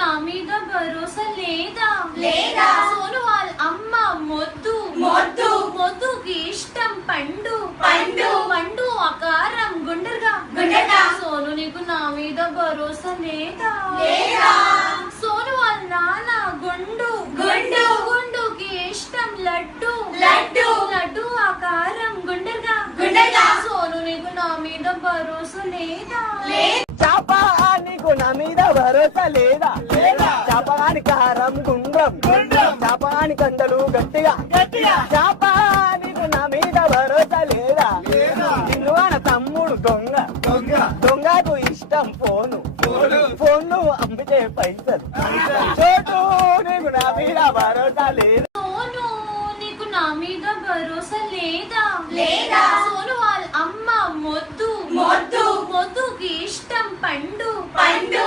నా మీద భరోసా లేదా లేదా సోను వాళ్ళ అమ్మ మొద్దు మొద్దు మొద్దుకి ఇష్టం పండు పండు పండు ఆకారం గుండెగా గుండెగా సోను నీకు నా మీద భరోసా లేదా లేదా సోను వాళ్ళ నాన్న గుండు గుండు గుండుకి ఇష్టం లడ్డు లడ్డు లడ్డు ఆకారం గుండెగా గుండెగా సోను నీకు నా మీద భరోసా లేదా చాప నీకు నా మీద భరోసా లేదా చాపగాని కారం గుండ్రం చాపగాని కండలు గట్టిగా చాప నీకు నా మీద భరోసా లేదా నిన్నుగాన తమ్ముడు దొంగ దొంగకు ఇష్టం ఫోన్లు అమ్మితే పైసలు చోటు నీకు నా మీద భరోసా లేదా సోను నీకు నా మీద భరోసా లేదా లేదా సోను వాళ్ళ అమ్మ మొద్దు మొద్దు మొద్దుకి ఇష్టం పండు పండు